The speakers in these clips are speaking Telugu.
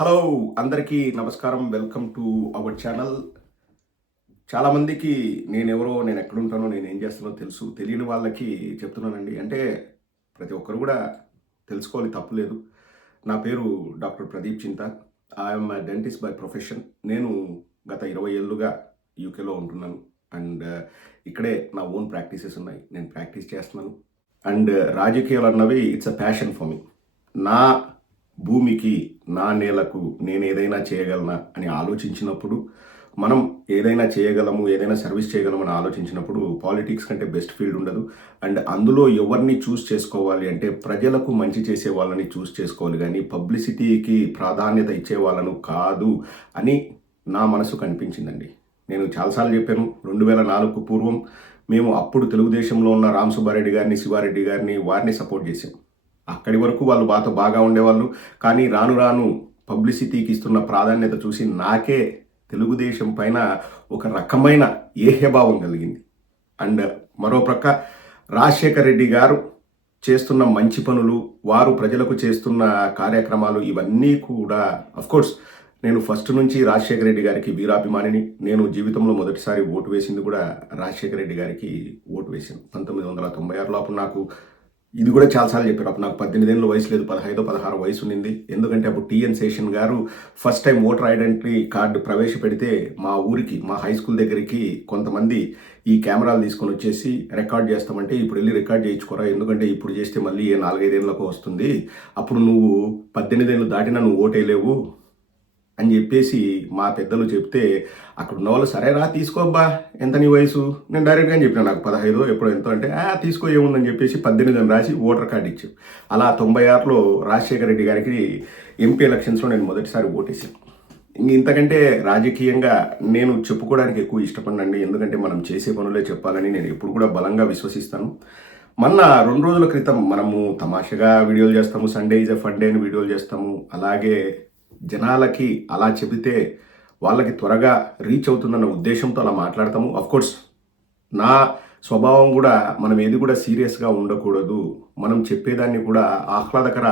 హలో అందరికీ నమస్కారం. Welcome to our channel. చాలామందికి నేను ఎక్కడుంటానో, నేను ఏం చేస్తానో తెలుసు. తెలియని వాళ్ళకి చెప్తున్నానండి. అంటే ప్రతి ఒక్కరు కూడా తెలుసుకోవాలి, తప్పులేదు. నా పేరు డాక్టర్ ప్రదీప్ చింత. I'm dentist by profession. నేను గత 20 ఏళ్ళుగా యూకేలో ఉంటున్నాను. అండ్ ఇక్కడే నా ఓన్ ప్రాక్టీసెస్ ఉన్నాయి. నేను ప్రాక్టీస్ చేస్తున్నాను. అండ్ రాజకీయాలు అన్నవి it's a passion for me. నా భూమికి, నా నేలకు నేను ఏదైనా చేయగలనా అని ఆలోచించినప్పుడు, మనం ఏదైనా చేయగలము, ఏదైనా సర్వీస్ చేయగలమని ఆలోచించినప్పుడు పాలిటిక్స్ కంటే బెస్ట్ ఫీల్డ్ ఉండదు. అండ్ అందులో ఎవరిని చూస్ చేసుకోవాలి అంటే ప్రజలకు మంచి చేసే వాళ్ళని చూస్ చేసుకోవాలి, కానీ పబ్లిసిటీకి ప్రాధాన్యత ఇచ్చే వాళ్ళను కాదు అని నా మనసు కనిపించిందండి. నేను చాలాసార్లు చెప్పాను, 2004కు పూర్వం మేము అప్పుడు తెలుగుదేశంలో ఉన్న రామ్ సుబ్బారెడ్డి గారిని, శివారెడ్డి గారిని, వారిని సపోర్ట్ చేసాం. అక్కడి వరకు వాళ్ళు మాతో బాగా ఉండేవాళ్ళు. కానీ రాను రాను పబ్లిసిటీకి ఇస్తున్న ప్రాధాన్యత చూసి నాకే తెలుగుదేశం పైన ఒక రకమైన ఏహ్యభావం కలిగింది. అండ్ మరోప్రక్క రాజశేఖర్ రెడ్డి గారు చేస్తున్న మంచి పనులు, వారు ప్రజలకు చేస్తున్న కార్యక్రమాలు, ఇవన్నీ కూడా అఫ్కోర్స్ నేను ఫస్ట్ నుంచి రాజశేఖర రెడ్డి గారికి వీరాభిమానిని. నేను జీవితంలో మొదటిసారి ఓటు వేసింది కూడా రాజశేఖర రెడ్డి గారికి ఓటు వేసాను 1996లో. అప్పుడు నాకు ఇది కూడా చాలాసార్లు చెప్పారు. అప్పుడు నాకు 18 ఏళ్ళ వయసు లేదు, 15, 16 వయసు ఉన్నింది. ఎందుకంటే అప్పుడు టీఎన్ శేషన్ గారు first time voter identity card ప్రవేశపెడితే మా ఊరికి, మా హై స్కూల్ దగ్గరికి కొంతమంది ఈ కెమెరాలు తీసుకొని వచ్చేసి రికార్డ్ చేస్తామంటే, ఇప్పుడు వెళ్ళి రికార్డ్ చేయించుకోరా, ఎందుకంటే ఇప్పుడు చేస్తే మళ్ళీ 4-5 ఏళ్ళకు వస్తుంది, అప్పుడు నువ్వు 18 ఏళ్ళు దాటినా నువ్వు ఓటేయలేవు అని చెప్పేసి మా పెద్దలు చెప్తే, అక్కడ ఉన్న వాళ్ళు సరేరా తీసుకోబ్బా, ఎంత నీ వయసు, నేను డైరెక్ట్గా చెప్పిన నాకు 15 ఎప్పుడో ఎంతో అంటే తీసుకో ఏముందని చెప్పేసి 18 అని రాసి ఓటర్ కార్డు ఇచ్చాం. అలా 96లో రాజశేఖర రెడ్డి గారికి ఎంపీ ఎలక్షన్స్లో నేను మొదటిసారి ఓటేసాను. ఇంతకంటే రాజకీయంగా నేను చెప్పుకోవడానికి ఎక్కువ ఇష్టపడినండి. ఎందుకంటే మనం చేసే పనులే చెప్పాలని నేను ఎప్పుడు కూడా బలంగా విశ్వసిస్తాను. మొన్న 2 రోజుల క్రితం మనము తమాషగా వీడియోలు చేస్తాము, Sunday is a fun day అని వీడియోలు చేస్తాము. అలాగే జనాలకి అలా చెబితే వాళ్ళకి త్వరగా రీచ్ అవుతుందన్న ఉద్దేశంతో అలా మాట్లాడతాము. అఫ్కోర్స్ నా స్వభావం కూడా మనం ఏది కూడా సీరియస్గా ఉండకూడదు, మనం చెప్పేదాన్ని కూడా ఆహ్లాదకర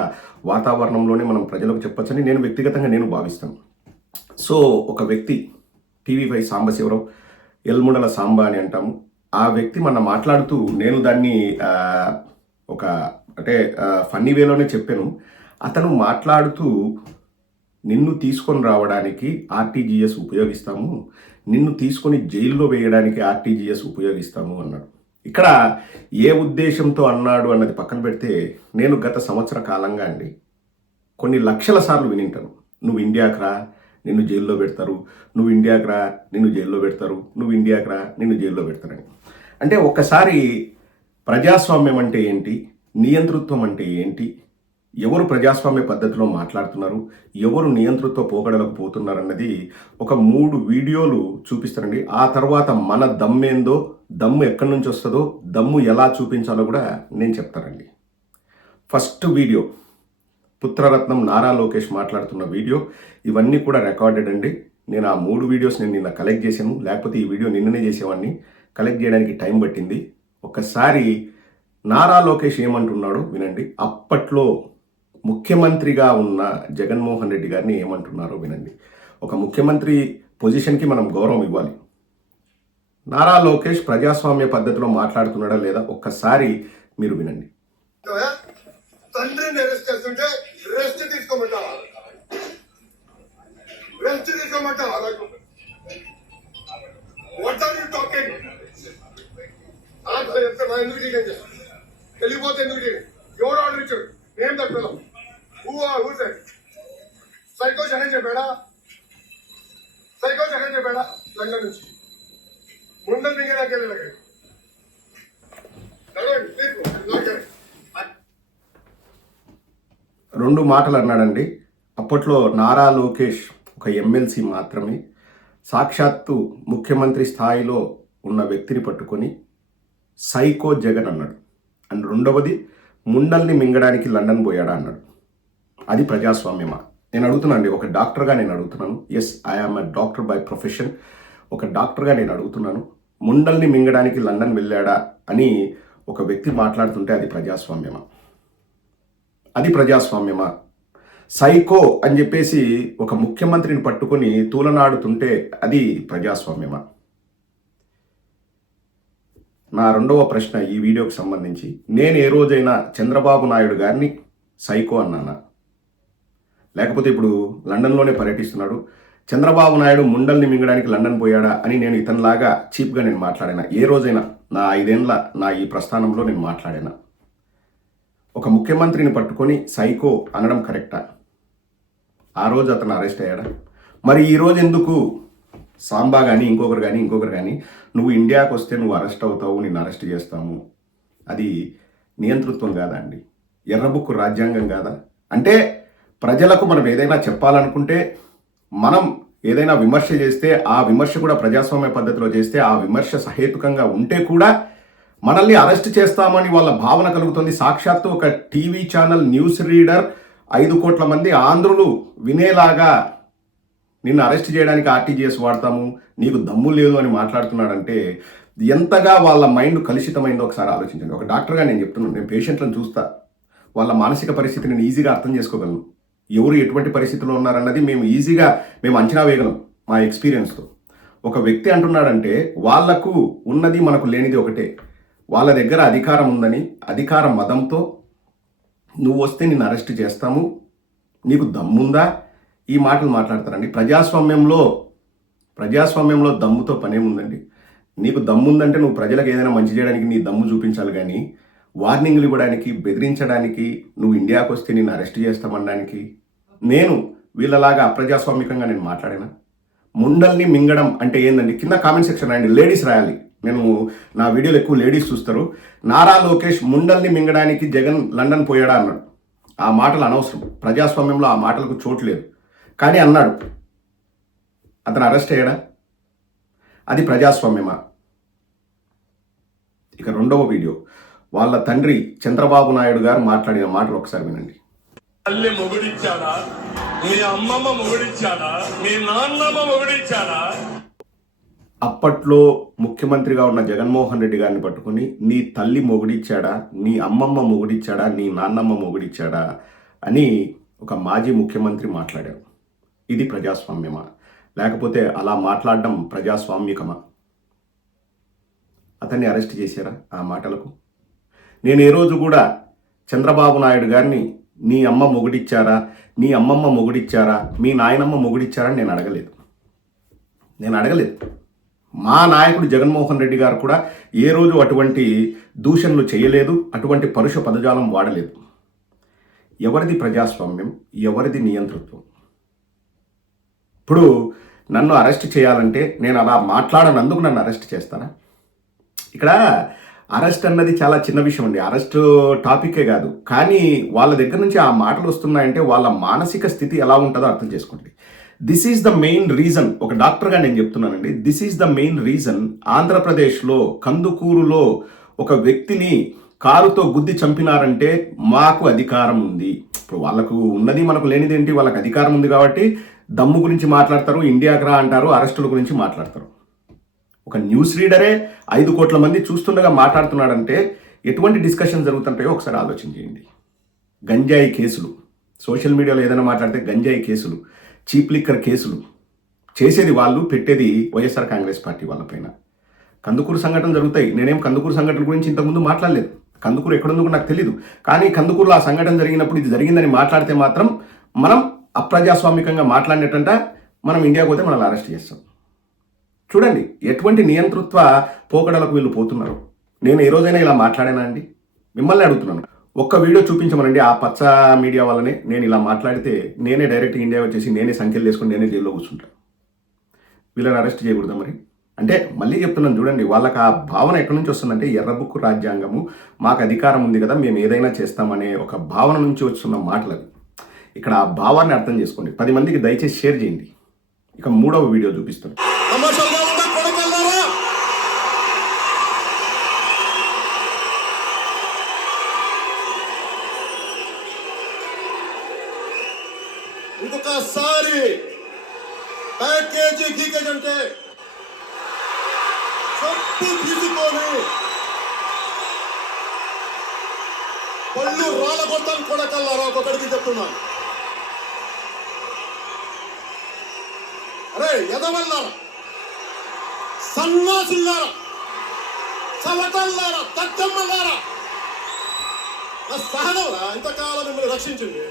వాతావరణంలోనే మనం ప్రజలకు చెప్పొచ్చని నేను వ్యక్తిగతంగా నేను భావిస్తాను. సో ఒక వ్యక్తి టీవీ5 సాంబశివరావు, ఎల్ముడల సాంబ అని అంటాము, ఆ వ్యక్తి మన మాట్లాడుతూ నేను దాన్ని ఒక అంటే ఫన్నీ వేలోనే చెప్పాను. అతను మాట్లాడుతూ నిన్ను తీసుకొని రావడానికి ఆర్టీజీఎస్ ఉపయోగిస్తాము, నిన్ను తీసుకొని జైల్లో వేయడానికి ఆర్టీజీఎస్ ఉపయోగిస్తాము అన్నాడు. ఇక్కడ ఏ ఉద్దేశంతో అన్నాడు అన్నది పక్కన పెడితే, నేను గత సంవత్సర కాలంగా అండి కొన్ని లక్షల సార్లు వినింటాను, నువ్వు ఇండియాకి రా నిన్ను జైల్లో పెడతారు, నువ్వు ఇండియాకి రా నిన్ను జైల్లో పెడతారు, నువ్వు ఇండియాకి రా నిన్ను జైల్లో పెడతారని. అంటే ఒక్కసారి ప్రజాస్వామ్యం అంటే ఏంటి, నియంతృత్వం అంటే ఏంటి, ఎవరు ప్రజాస్వామ్య పద్ధతిలో మాట్లాడుతున్నారు, ఎవరు నియంతృత్వ పోకడలకు పోతున్నారన్నది ఒక 3 వీడియోలు చూపిస్తారండి. ఆ తర్వాత మన దమ్మేందో, దమ్ము ఎక్కడి నుంచి వస్తుందో, దమ్ము ఎలా చూపించాలో కూడా నేను చెప్తానండి. ఫస్ట్ వీడియో పుత్రరత్నం నారా లోకేష్ మాట్లాడుతున్న వీడియో. ఇవన్నీ కూడా రికార్డెడ్ అండి. నేను ఆ 3 వీడియోస్ నేను నిన్న కలెక్ట్ చేశాను, లేకపోతే ఈ వీడియో నిన్ననే చేసేవాడిని. కలెక్ట్ చేయడానికి టైం పట్టింది. ఒకసారి నారా లోకేష్ ఏమంటున్నాడో వినండి. అప్పట్లో ముఖ్యమంత్రిగా ఉన్న జగన్మోహన్ రెడ్డి గారిని ఏమంటున్నారో వినండి. ఒక ముఖ్యమంత్రి పొజిషన్కి మనం గౌరవం ఇవ్వాలి. నారా లోకేష్ ప్రజాస్వామ్య పద్ధతిలో మాట్లాడుతున్నాడా లేదా ఒక్కసారి మీరు వినండి. తండ్రిని అరెస్ట్ చేస్తుంటే రెస్ట్ తీసుకోమంటావా? రెస్ట్ తీసుకోమంటావా? What are you talking? చెప్తా ఎందుకు డీటెయిల్ చేస్తాను, వెళ్ళిపోతే ఎందుకు డీటెయిల్? ఎవరు ఆర్డర్ ఇచ్చాడు? Name that fellow. Who said? Psycho Jagan చెప్పాడా? సైకో జగన్ చెప్పాడా? లండన్ నుంచి ముందర దిగేదాకా వెళ్ళాలి. 2 మాటలు అన్నాడండి. అప్పట్లో నారా లోకేష్ ఒక ఎమ్మెల్సీ మాత్రమే, సాక్షాత్తు ముఖ్యమంత్రి స్థాయిలో ఉన్న వ్యక్తిని పట్టుకొని సైకో జగన్ అన్నాడు. అండ్ రెండవది, ముండల్ని మింగడానికి లండన్ పోయాడా అన్నాడు. అది ప్రజాస్వామ్యమా? నేను అడుగుతున్నానండి, ఒక డాక్టర్గా నేను అడుగుతున్నాను. Yes, I am a doctor by profession. ఒక డాక్టర్గా నేను అడుగుతున్నాను, ముండల్ని మింగడానికి లండన్ వెళ్ళాడా అని ఒక వ్యక్తి మాట్లాడుతుంటే అది ప్రజాస్వామ్యమా? అది ప్రజాస్వామ్యమా? సైకో అని చెప్పేసి ఒక ముఖ్యమంత్రిని పట్టుకొని తూలనాడుతుంటే అది ప్రజాస్వామ్యమా? నా రెండవ ప్రశ్న ఈ వీడియోకి సంబంధించి, నేను ఏ రోజైనా చంద్రబాబు నాయుడు గారిని సైకో అన్నానా? లేకపోతే ఇప్పుడు లండన్లోనే పర్యటిస్తున్నాడు, చంద్రబాబు నాయుడు ముండల్ని మింగడానికి లండన్ పోయాడా అని నేను ఇతనిలాగా చీప్గా నేను మాట్లాడానా? ఏ రోజైనా నా 5 ఏళ్ళ నా ఈ ప్రస్థానంలో నేను మాట్లాడానా? ఒక ముఖ్యమంత్రిని పట్టుకొని సైకో అనడం కరెక్టా? ఆ రోజు అతను అరెస్ట్ అయ్యాడా? మరి ఈరోజు ఎందుకు సాంబా కానీ ఇంకొకరు కానీ నువ్వు ఇండియాకు వస్తే నువ్వు అరెస్ట్ అవుతావు, నిన్ను అరెస్ట్ చేస్తాము, అది నియంతృత్వం కాదా అండి? ఎర్రబుక్కు రాజ్యాంగం కాదా? అంటే ప్రజలకు మనం ఏదైనా చెప్పాలనుకుంటే, మనం ఏదైనా విమర్శ చేస్తే ఆ విమర్శ కూడా ప్రజాస్వామ్య పద్ధతిలో చేస్తే ఆ విమర్శ సహేతుకంగా ఉంటే కూడా మనల్ని అరెస్ట్ చేస్తామని వాళ్ళ భావన కలుగుతుంది. సాక్షాత్తు ఒక టీవీ ఛానల్ న్యూస్ రీడర్ 5 కోట్ల మంది ఆంధ్రులు వినేలాగా నిన్ను అరెస్ట్ చేయడానికి ఆర్టీజీఎస్ వాడతాము, నీకు దమ్ము లేదు అని మాట్లాడుతున్నాడంటే ఎంతగా వాళ్ళ మైండ్ కలుషితమైందో ఒకసారి ఆలోచించండి. ఒక డాక్టర్గా నేను చెప్తున్నాను, నేను పేషెంట్లను చూస్తా, వాళ్ళ మానసిక పరిస్థితిని నేను ఈజీగా అర్థం చేసుకోగలను. ఎవరు ఎటువంటి పరిస్థితిలో ఉన్నారన్నది మేము అంచనా వేయగలం మా ఎక్స్పీరియన్స్తో. ఒక వ్యక్తి అంటున్నాడంటే వాళ్లకు ఉన్నది మనకు లేనిది ఒకటే, వాళ్ళ దగ్గర అధికారం ఉందని అధికార మదంతో నువ్వు వస్తే నిన్ను అరెస్ట్ చేస్తాము, నీకు దమ్ముందా, ఈ మాటలు మాట్లాడతారండి. ప్రజాస్వామ్యంలో దమ్ముతో పనేముందండి? నీకు దమ్ముందంటే నువ్వు ప్రజలకు ఏదైనా మంచి చేయడానికి నీ దమ్ము చూపించాలి, కానీ వార్నింగ్లు ఇవ్వడానికి, బెదిరించడానికి, నువ్వు ఇండియాకు వస్తే నిన్ను అరెస్ట్ చేస్తామనడానికి నేను వీళ్ళలాగా అప్రజాస్వామికంగా నేను మాట్లాడినా? ముండల్ని మింగడం అంటే ఏందండి? కింద కామెంట్ సెక్షన్ రాయండి, లేడీస్ రాయాలి. నేను నా వీడియోలు ఎక్కువ లేడీస్ చూస్తారు. నారా లోకేష్ ముండల్ని మింగడానికి జగన్ లండన్ పోయాడా అన్నాడు. ఆ మాటలు అనవసరం, ప్రజాస్వామ్యంలో ఆ మాటలకు చోటు లేదు, కానీ అన్నాడు. అతను అరెస్ట్ అయ్యాడా? అది ప్రజాస్వామ్యమా? ఇక రెండవ వీడియో, వాళ్ళ తండ్రి చంద్రబాబు నాయుడు గారు మాట్లాడిన మాటలు ఒకసారి వినండి. తల్లి మొగుడిచ్చాడా, మీ అమ్మమ్మ మొగుడిచ్చాడా, మీ నాన్నమ్మ మొగుడిచ్చాడా? అప్పట్లో ముఖ్యమంత్రిగా ఉన్న జగన్మోహన్ రెడ్డి గారిని పట్టుకుని నీ తల్లి మొగుడిచ్చాడా, నీ అమ్మమ్మ మొగుడిచ్చాడా, నీ నాన్నమ్మ మొగుడిచ్చాడా అని ఒక మాజీ ముఖ్యమంత్రి మాట్లాడారు. ఇది ప్రజాస్వామ్యమా? లేకపోతే అలా మాట్లాడడం ప్రజాస్వామ్యకమా? అతన్ని అరెస్ట్ చేశారా ఆ మాటలకు? నేను ఏ రోజు కూడా చంద్రబాబు నాయుడు గారిని నీ అమ్మ మొగుడిచ్చారా, నీ అమ్మమ్మ మొగుడిచ్చారా, మీ నాయనమ్మ మొగుడిచ్చారా అని నేను అడగలేదు. మా నాయకుడు జగన్మోహన్ రెడ్డి గారు కూడా ఏ రోజు అటువంటి దూషణలు చేయలేదు, అటువంటి పరుష పదజాలం వాడలేదు. ఎవరిది ప్రజాస్వామ్యం, ఎవరిది నియంతృత్వం? ఇప్పుడు నన్ను అరెస్ట్ చేయాలంటే నేను అలా మాట్లాడనందుకు నన్ను అరెస్ట్ చేస్తానా? ఇక్కడ అరెస్ట్ అన్నది చాలా చిన్న విషయం అండి, అరెస్ట్ టాపికే కాదు, కానీ వాళ్ళ దగ్గర నుంచి ఆ మాటలు వస్తున్నాయంటే వాళ్ళ మానసిక స్థితి ఎలా ఉంటుందో అర్థం చేసుకోండి. This is the main reason, ఒక డాక్టర్గా నేను చెప్తున్నానండి, this is the main reason. ఆంధ్రప్రదేశ్లో కందుకూరులో ఒక వ్యక్తిని కారుతో గుద్ది చంపినారంటే మాకు అధికారం ఉంది. ఇప్పుడు వాళ్ళకు ఉన్నది మనకు లేనిదేంటి? వాళ్ళకి అధికారం ఉంది కాబట్టి దమ్ము గురించి మాట్లాడతారు, ఇండియాకి రా అంటారు, అరెస్టుల గురించి మాట్లాడతారు. ఒక న్యూస్ రీడరే 5 కోట్ల మంది చూస్తుండగా మాట్లాడుతున్నాడంటే ఎటువంటి డిస్కషన్ జరుగుతుంటాయో ఒకసారి ఆలోచన చేయండి. గంజాయి కేసులు, సోషల్ మీడియాలో ఏదైనా మాట్లాడితే గంజాయి కేసులు, చీప్ లిక్కర్ కేసులు చేసేది వాళ్ళు, పెట్టేది వైఎస్ఆర్ కాంగ్రెస్ పార్టీ వాళ్ళపైన. కందుకూరు సంఘటన జరుగుతాయి. నేనేం కందుకూరు సంఘటన గురించి ఇంతకుముందు మాట్లాడలేదు, కందుకూరు ఎక్కడుందో నాకు తెలియదు, కానీ కందుకూరులో ఆ సంఘటన జరిగినప్పుడు ఇది జరిగిందని మాట్లాడితే మాత్రం మనం అప్రజాస్వామికంగా మాట్లాడినట్టంట మనం ఇండియాకు పోతే మనల్ని అరెస్ట్ చేస్తాం. చూడండి ఎటువంటి నియంతృత్వ పోకడలకు వీళ్ళు పోతున్నారు. నేను ఏ రోజైనా ఇలా మాట్లాడానా అండి? మిమ్మల్ని అడుగుతున్నాను, ఒక్క వీడియో చూపించమనండి. ఆ పచ్చ మీడియా వల్లనే నేను ఇలా మాట్లాడితే నేనే డైరెక్ట్ ఇండియా వచ్చేసి నేనే సంఖ్యలు వేసుకొని నేనే జైల్లో కూర్చుంటాను. వీళ్ళని అరెస్ట్ చేయకూడదా మరి? అంటే మళ్ళీ చెప్తున్నాను చూడండి, వాళ్ళకి ఆ భావన ఎక్కడి నుంచి వస్తుందంటే ఎర్రబుక్కు రాజ్యాంగము, మాకు అధికారం ఉంది కదా, మేము ఏదైనా చేస్తామనే ఒక భావన నుంచి వస్తున్న మాటలు అవి. ఇక్కడ ఆ భావాన్ని అర్థం చేసుకోండి. 10 మందికి దయచేసి షేర్ చేయండి. ఇక 3వ వీడియో చూపిస్తాను. ఇంకొకసారి ప్యాకేజీ గీకేజ్ అంటే సొప్పు తీసుకొని పళ్ళు రాలగొట్టం కొడకల్లారా, ఒకటికి చెప్తున్నాను. అరే ఎదవల్లారా, సన్నాసుల్లారా, చవటల్లారా, తగ్గమ్మలారా, నా సహనం రా ఇంతకాలం మిమ్మల్ని రక్షించింది,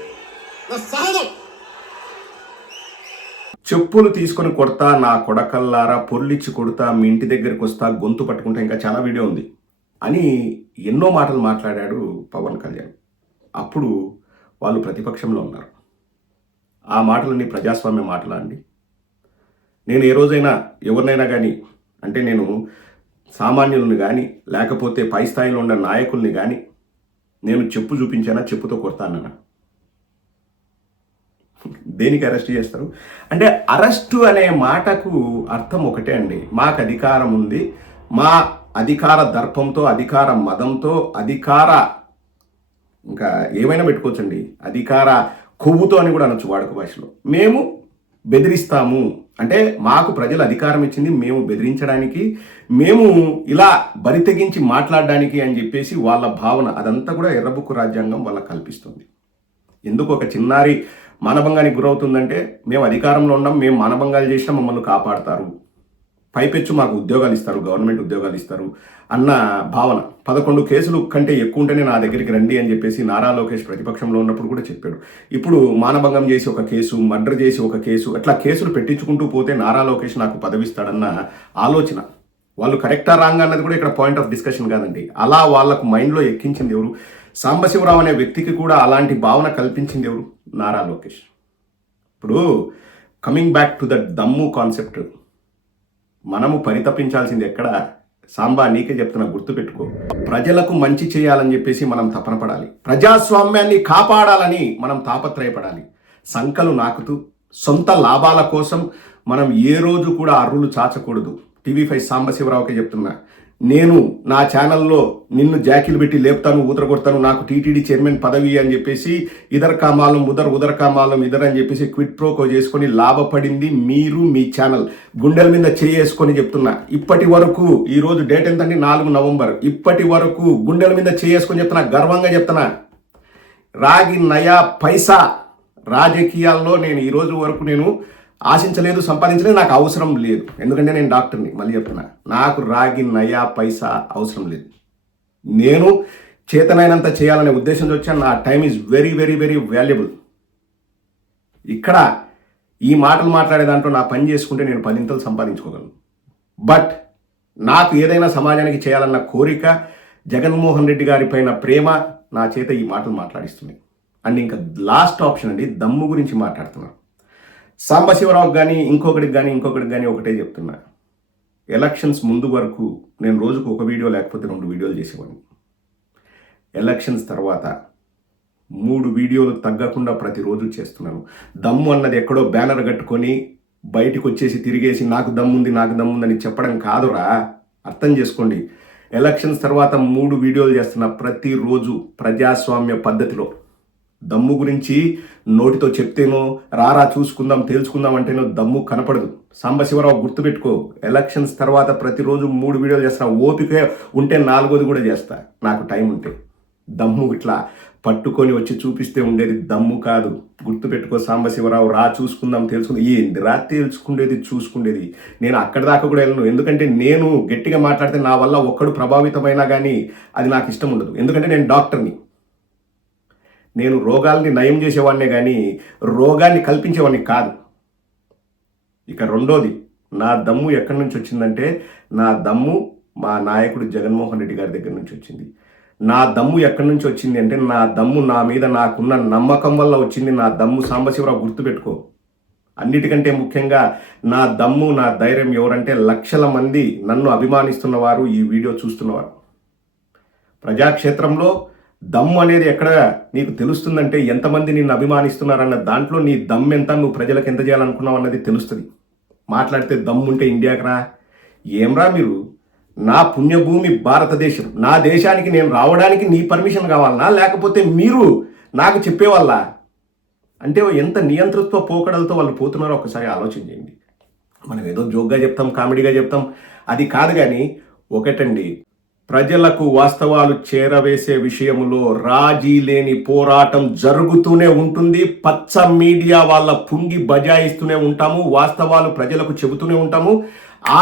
నా సహనం. చెప్పులు తీసుకొని కొడతా, నా కొడకల్లారా, పొర్లిచ్చి కొడతా, మీ ఇంటి దగ్గరికి వస్తా, గొంతు పట్టుకుంటా, ఇంకా చాలా వీడియో ఉంది అని ఎన్నో మాటలు మాట్లాడాడు పవన్ కళ్యాణ్. అప్పుడు వాళ్ళు ప్రతిపక్షంలో ఉన్నారు. ఆ మాటలన్నీ ప్రజాస్వామ్య మాటలా అండి? నేను ఏ రోజైనా ఎవరినైనా కానీ, అంటే నేను సామాన్యులను కానీ లేకపోతే పై స్థాయిలో ఉన్న నాయకుల్ని కానీ నేను చెప్పు చూపించానా, చెప్పుతో కొడతానన్నా? దేనికి అరెస్ట్ చేస్తారు? అంటే అరెస్టు అనే మాటకు అర్థం ఒకటే అండి, మాకు అధికారం ఉంది, మా అధికార దర్పంతో, అధికార మదంతో, అధికార ఇంకా ఏమైనా పెట్టుకోవచ్చండి, అధికార కొవ్వుతో అని కూడా అనొచ్చు వాడుక భాషలో, మేము బెదిరిస్తాము అంటే మాకు ప్రజలు అధికారం ఇచ్చింది మేము బెదిరించడానికి, మేము ఇలా బరి తెగించి మాట్లాడడానికి అని చెప్పేసి వాళ్ళ భావన. అదంతా కూడా ఎర్రబుక్కు రాజ్యాంగం వాళ్ళకి కల్పిస్తుంది. ఎందుకు ఒక చిన్నారి మానభంగానికి గురవుతుందంటే, మేము అధికారంలో ఉన్నాం, మేము మానభంగాలు చేసినా మమ్మల్ని కాపాడతారు, పైపెచ్చు మాకు ఉద్యోగాలు ఇస్తారు, గవర్నమెంట్ ఉద్యోగాలు ఇస్తారు అన్న భావన. 11 కేసులు కంటే ఎక్కువ ఉంటేనే నా దగ్గరికి రండి అని చెప్పేసి నారా లోకేష్ ప్రతిపక్షంలో ఉన్నప్పుడు కూడా చెప్పాడు. ఇప్పుడు మానభంగం చేసి ఒక కేసు, మర్డర్ చేసి ఒక కేసు, అట్లా కేసులు పెట్టించుకుంటూ పోతే నారా లోకేష్ నాకు పదవిస్తాడన్న ఆలోచన. వాళ్ళు కరెక్టా రాంగ్ అన్నది కూడా ఇక్కడ పాయింట్ ఆఫ్ డిస్కషన్ కాదండి. అలా వాళ్ళకు మైండ్లో ఎక్కించింది ఎవరు? సాంబశివరావు అనే వ్యక్తికి కూడా అలాంటి భావన కల్పించింది ఎవరు? నారా లోకేష్. ఇప్పుడు కమింగ్ బ్యాక్ టు ద దమ్ము కాన్సెప్ట్, మనము పరితపించాల్సింది ఎక్కడ? సాంబా, నీకే చెప్తున్నా, గుర్తుపెట్టుకో. ప్రజలకు మంచి చేయాలని చెప్పేసి మనం తపన పడాలి, ప్రజాస్వామ్యాన్ని కాపాడాలని మనం తాపత్రయపడాలి. సంకలు నాకుతూ సొంత లాభాల కోసం మనం ఏ రోజు కూడా అర్రులు చాచకూడదు. టీవీ5 సాంబశివరావుకే చెప్తున్నా, నేను నా ఛానల్లో నిన్ను జాకీలు పెట్టి లేపుతాను, ఊదరగొడతాను, నాకు టీటీడీ చైర్మన్ పదవి అని చెప్పేసి ఇదర్ కామాలం ఉదర్ కామాలం ఇదర్ అని చెప్పేసి క్విట్ ప్రోకో చేసుకొని లాభపడింది మీరు, మీ ఛానల్. గుండెల మీద చేసుకొని చెప్తున్నా, ఇప్పటి వరకు, ఈరోజు డేట్ ఎంతండి? 4 నవంబర్. ఇప్పటి వరకు గుండెల మీద చేసుకొని చెప్తున్నా, గర్వంగా చెప్తున్నా, రాగి నయా పైసా రాజకీయాల్లో నేను ఈరోజు వరకు నేను ఆశించలేదు, సంపాదించలేదు, నాకు అవసరం లేదు. ఎందుకంటే నేను డాక్టర్ని, మళ్ళీ చెప్తున్నా, నాకు రాగి నయా పైసా అవసరం లేదు. నేను చేతనైనంత చేయాలనే ఉద్దేశంతో వచ్చాను. నా time is very very very valuable. ఇక్కడ ఈ మాటలు మాట్లాడే దాంట్లో నా పని చేసుకుంటే నేను 10 సంపాదించుకోగలను. బట్ నాకు ఏదైనా సమాజానికి చేయాలన్న కోరిక, జగన్మోహన్ రెడ్డి గారి పైన ప్రేమ నా చేత ఈ మాటలు మాట్లాడిస్తున్నాయి. అండ్ ఇంకా లాస్ట్ ఆప్షన్ అండి, దమ్ము గురించి మాట్లాడుతున్నా. సాంబశివరావుకి కానీ ఇంకొకటికి కానీ ఒకటే చెప్తున్నా, ఎలక్షన్స్ ముందు వరకు నేను రోజుకు ఒక వీడియో లేకపోతే 2 వీడియోలు చేసేవాడిని. ఎలక్షన్స్ తర్వాత 3 వీడియోలు తగ్గకుండా ప్రతిరోజు చేస్తున్నాను. దమ్ము అన్నది ఎక్కడో బ్యానర్ కట్టుకొని బయటకు వచ్చేసి తిరిగేసి నాకు దమ్ముందని చెప్పడం కాదురా, అర్థం చేసుకోండి. ఎలక్షన్స్ తర్వాత 3 వీడియోలు చేస్తున్నా, ప్రతిరోజు ప్రజాస్వామ్య పద్ధతిలో. దమ్ము గురించి నోటితో చెప్తేనో, రారా చూసుకుందాం తేల్చుకుందాం అంటేనో దమ్ము కనపడదు. సాంబశివరావు గుర్తుపెట్టుకో, ఎలక్షన్స్ తర్వాత ప్రతిరోజు 3 వీడియోలు చేస్తా. ఓపిక ఉంటే 4వది కూడా చేస్తా, నాకు టైం ఉంటే. దమ్ము ఇట్లా పట్టుకొని వచ్చి చూపిస్తే ఉండేది దమ్ము కాదు. గుర్తుపెట్టుకో సాంబశివరావు, రా చూసుకుందాం తెలుసుకుందాం. ఏంది రా తేల్చుకుండేది చూసుకుండేది? నేను అక్కడి దాకా కూడా వెళ్ళను. ఎందుకంటే నేను గట్టిగా మాట్లాడితే నా వల్ల ఒక్కడు ప్రభావితమైనా కానీ అది నాకు ఇష్టం ఉండదు. ఎందుకంటే నేను డాక్టర్ని. నేను రోగాల్ని నయం చేసేవాడినే కానీ రోగాన్ని కల్పించేవాడిని కాదు. ఇక రెండోది, నా దమ్ము ఎక్కడి నుంచి వచ్చిందంటే, నా దమ్ము మా నాయకుడు జగన్మోహన్ రెడ్డి గారి దగ్గర నుంచి వచ్చింది. నా దమ్ము ఎక్కడి నుంచి వచ్చింది అంటే, నా దమ్ము నా మీద నాకున్న నమ్మకం వల్ల వచ్చింది. నా దమ్ము సాంబశివరావు గుర్తుపెట్టుకో. అన్నిటికంటే ముఖ్యంగా నా దమ్ము, నా ధైర్యం ఎవరంటే, లక్షల మంది నన్ను అభిమానిస్తున్నవారు, ఈ వీడియో చూస్తున్నవారు. ప్రజాక్షేత్రంలో దమ్ము అనేది ఎక్కడ నీకు తెలుస్తుందంటే, ఎంతమంది నిన్ను అభిమానిస్తున్నారన్న దాంట్లో నీ దమ్ము ఎంత, నువ్వు ప్రజలకు ఎంత చేయాలనుకున్నావు అన్నది తెలుస్తుంది. మాట్లాడితే దమ్ముంటే ఇండియాకి రా, ఏమ్రా మీరు? నా పుణ్యభూమి భారతదేశం, నా దేశానికి నేను రావడానికి నీ పర్మిషన్ కావాలనా, లేకపోతే మీరు నాకు చెప్పేవాళ్ళ? అంటే ఎంత నియంతృత్వ పోకడలతో వాళ్ళు పోతున్నారో ఒకసారి ఆలోచన చేయండి. మనం ఏదో జోక్గా చెప్తాం, కామెడీగా చెప్తాం, అది కాదు. కానీ ఒకటండి, ప్రజలకు వాస్తవాలు చేరవేసే విషయంలో రాజీ లేని పోరాటం జరుగుతూనే ఉంటుంది. పచ్చ మీడియా వాళ్ళ పుంగి బజాయిస్తూనే ఉంటాము, వాస్తవాలు ప్రజలకు చెబుతూనే ఉంటాము.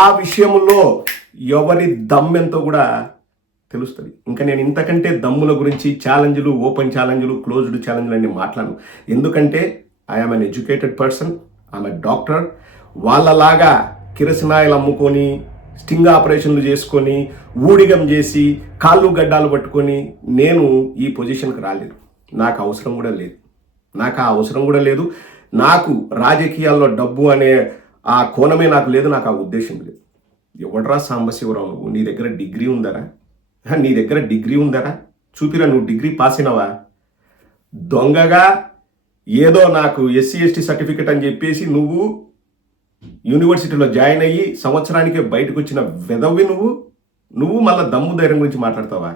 ఆ విషయంలో ఎవరి దమ్మెంతో కూడా తెలుస్తుంది. ఇంకా నేను ఇంతకంటే దమ్ముల గురించి ఛాలెంజ్లు, ఓపెన్ ఛాలెంజ్లు, క్లోజ్డ్ ఛాలెంజ్లు అన్ని మాట్లాడను. ఎందుకంటే I'm an educated person, I'm a doctor. వాళ్ళలాగా కిరసనాయిలు అమ్ముకొని, స్టింగ్ ఆపరేషన్లు చేసుకొని, ఊడిగం చేసి, కాళ్ళు గడ్డాలు పట్టుకొని నేను ఈ పొజిషన్కి రాలేదు. నాకు అవసరం కూడా లేదు. నాకు రాజకీయాల్లో డబ్బు అనే ఆ కోణమే నాకు లేదు, నాకు ఆ ఉద్దేశం లేదు. ఎవడరా సాంబశివరావు నువ్వు? నీ దగ్గర డిగ్రీ ఉందరా? చూపిరా, నువ్వు డిగ్రీ పాస్ అయినవా? దొంగగా ఏదో నాకు ఎస్సీ ఎస్టీ సర్టిఫికెట్ అని చెప్పేసి నువ్వు యూనివర్సిటీలో జాయిన్ అయ్యి సంవత్సరానికే బయటకు వచ్చిన వెధవి నువ్వు మళ్ళీ దమ్ము ధైర్యం గురించి మాట్లాడతావా?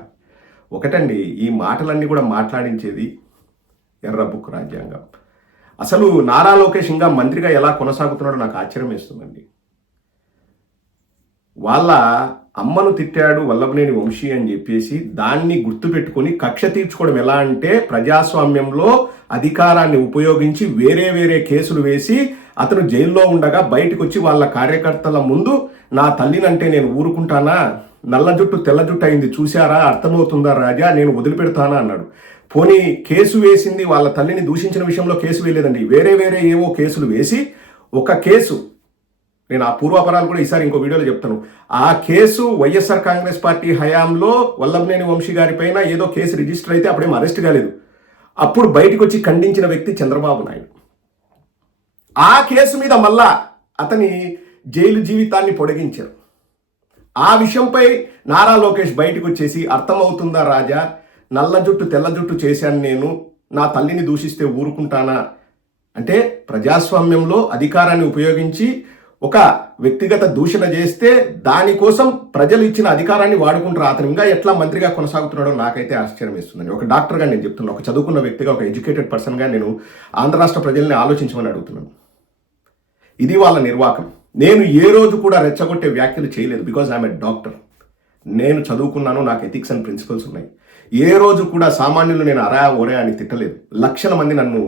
ఒకటండి, ఈ మాటలన్నీ కూడా మాట్లాడించేది ఎర్ర బుక్ రాజ్యాంగం. అసలు నారా లోకేష్ ఇంకా మంత్రిగా ఎలా కొనసాగుతున్నాడో నాకు ఆశ్చర్యం వేస్తుందండి. వాళ్ళ అమ్మను తిట్టాడు వల్లభనేని వంశీ అని చెప్పేసి దాన్ని గుర్తుపెట్టుకొని కక్ష తీర్చుకోవడం ఎలా అంటే, ప్రజాస్వామ్యంలో అధికారాన్ని ఉపయోగించి వేరే కేసులు వేసి అతను జైల్లో ఉండగా బయటకు వచ్చి వాళ్ళ కార్యకర్తల ముందు నా తల్లినంటే నేను ఊరుకుంటానా, నల్ల జుట్టు తెల్ల జుట్టు అయింది చూశారా, అర్థమవుతుందా రాజా, నేను వదిలిపెడతానా అన్నాడు. పోనీ కేసు వేసింది వాళ్ళ తల్లిని దూషించిన విషయంలో కేసు వేయలేదండి, వేరే ఏవో కేసులు వేసి ఒక కేసు, నేను ఆ పూర్వాపరాలు కూడా ఈసారి ఇంకో వీడియోలో చెప్తాను. ఆ కేసు వైఎస్ఆర్ కాంగ్రెస్ పార్టీ హయాంలో వల్లభనేని వంశీ గారి పైన ఏదో కేసు రిజిస్టర్ అయితే అప్పుడేం అరెస్ట్ కాలేదు. అప్పుడు బయటకు వచ్చి ఖండించిన వ్యక్తి చంద్రబాబు నాయుడు. ఆ కేసు మీద మళ్ళా అతని జైలు జీవితాన్ని పొడిగించారు. ఆ విషయంపై నారా లోకేష్ బయటకు వచ్చేసి అర్థమవుతుందా రాజా, నల్ల జుట్టు తెల్ల జుట్టు చేశాను నేను, నా తల్లిని దూషిస్తే ఊరుకుంటానా అంటే, ప్రజాస్వామ్యంలో అధికారాన్ని ఉపయోగించి ఒక వ్యక్తిగత దూషణ చేస్తే దానికోసం ప్రజలు ఇచ్చిన అధికారాన్ని వాడుకుంటారు. అతను ఇంకా ఎట్లా మంత్రిగా కొనసాగుతున్నాడో నాకైతే ఆశ్చర్యం వేస్తుందండి. ఒక డాక్టర్గా నేను చెప్తున్నాను, ఒక చదువుకున్న వ్యక్తిగా, ఒక ఎడ్యుకేటెడ్ పర్సన్గా నేను ఆంధ్ర రాష్ట్ర ప్రజల్ని ఆలోచించమని అడుగుతున్నాను. ఇది వాళ్ళ నిర్వాకం. నేను ఏ రోజు కూడా రెచ్చగొట్టే వ్యాఖ్యలు చేయలేదు, బికాజ్ ఐఎమ్ ఎ డాక్టర్. నేను చదువుకున్నాను, నాకు ఎథిక్స్ అండ్ ప్రిన్సిపల్స్ ఉన్నాయి. ఏ రోజు కూడా సామాన్యులు నేను అరా ఒరే అని తిట్టలేదు. లక్షల మంది నన్ను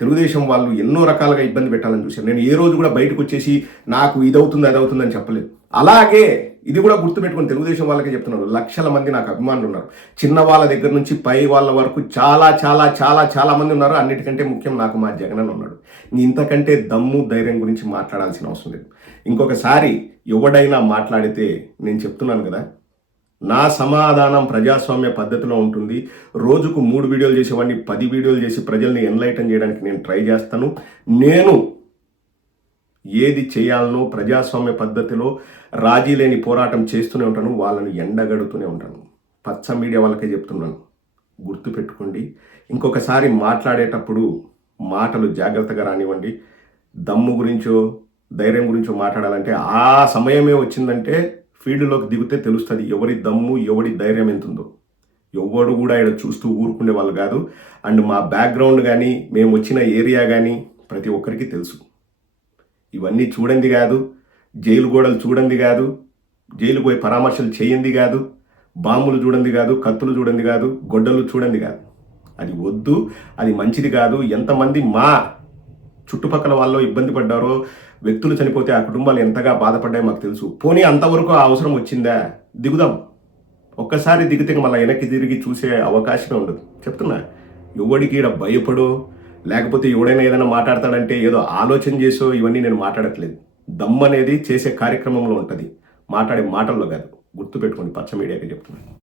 తెలుగుదేశం వాళ్ళు ఎన్నో రకాలుగా ఇబ్బంది పెట్టాలని చూశారు. నేను ఏ రోజు కూడా బయటకు వచ్చేసి నాకు ఇదవుతుంది అదవుతుందని చెప్పలేదు. అలాగే ఇది కూడా గుర్తుపెట్టుకుని తెలుగుదేశం వాళ్ళకే చెప్తున్నాను, లక్షల మంది నాకు అభిమానులు ఉన్నారు. చిన్న వాళ్ళ దగ్గర నుంచి పై వాళ్ళ వరకు చాలా చాలా చాలా చాలా మంది ఉన్నారు. అన్నిటికంటే ముఖ్యం నాకు మా జగనన్న ఉన్నాడు. ఇంతకంటే దమ్ము ధైర్యం గురించి మాట్లాడాల్సిన అవసరం లేదు. ఇంకొకసారి ఎవడైనా మాట్లాడితే నేను చెప్తున్నాను కదా, నా సమాధానం ప్రజాస్వామ్య పద్ధతిలో ఉంటుంది. రోజుకు 3 వీడియోలు చేసేవాడిని 10 వీడియోలు చేసి ప్రజల్ని ఎన్లైటన్ చేయడానికి నేను ట్రై చేస్తాను. నేను ఏది చేయాలనో ప్రజాస్వామ్య పద్ధతిలో రాజీ లేని పోరాటం చేస్తూనే ఉంటాను, వాళ్ళని ఎండగడుతూనే ఉంటాను. పచ్చ మీడియా వాళ్ళకే చెప్తున్నాను, గుర్తుపెట్టుకోండి. ఇంకొకసారి మాట్లాడేటప్పుడు మాటలు జాగ్రత్తగా రానివ్వండి. దమ్ము గురించో ధైర్యం గురించో మాట్లాడాలంటే ఆ సమయమే వచ్చిందంటే ఫీల్డ్లోకి దిగితే తెలుస్తుంది ఎవరి దమ్ము ఎవడి ధైర్యం ఎంతుందో. ఎవడు కూడా ఇక్కడ చూస్తూ ఊరుకునే వాళ్ళు కాదు. అండ్ మా బ్యాక్గ్రౌండ్ కానీ మేము వచ్చిన ఏరియా కానీ ప్రతి ఒక్కరికి తెలుసు. ఇవన్నీ చూడండి కాదు, జైలు గోడలు చూడండి కాదు, జైలు పోయి పరామర్శలు చేయండి కాదు, బాంబులు చూడండి కాదు, కత్తులు చూడండి కాదు, గొడ్డలు చూడండి కాదు. అది వద్దు, అది మంచిది కాదు. ఎంతమంది మా చుట్టుపక్కల వాళ్ళు ఇబ్బంది పడ్డారో, వ్యక్తులు చనిపోతే ఆ కుటుంబాలు ఎంతగా బాధపడ్డాయో మాకు తెలుసు. పోనీ అంతవరకు ఆ అవసరం వచ్చిందా, దిగుదాం. ఒక్కసారి దిగితే మళ్ళీ వెనక్కి తిరిగి చూసే అవకాశమే ఉండదు. చెప్తున్నా, ఎవడికి ఇక్కడ భయపడో లేకపోతే ఎవడైనా ఏదైనా మాట్లాడతాడంటే ఏదో ఆలోచన చేసో ఇవన్నీ నేను మాట్లాడట్లేదు. దమ్ అనేది చేసే కార్యక్రమంలో ఉంటుంది, మాట్లాడే మాటల్లో కాదు. గుర్తుపెట్టుకోండి, పచ్చ మీడియాకి చెప్తున్నాను.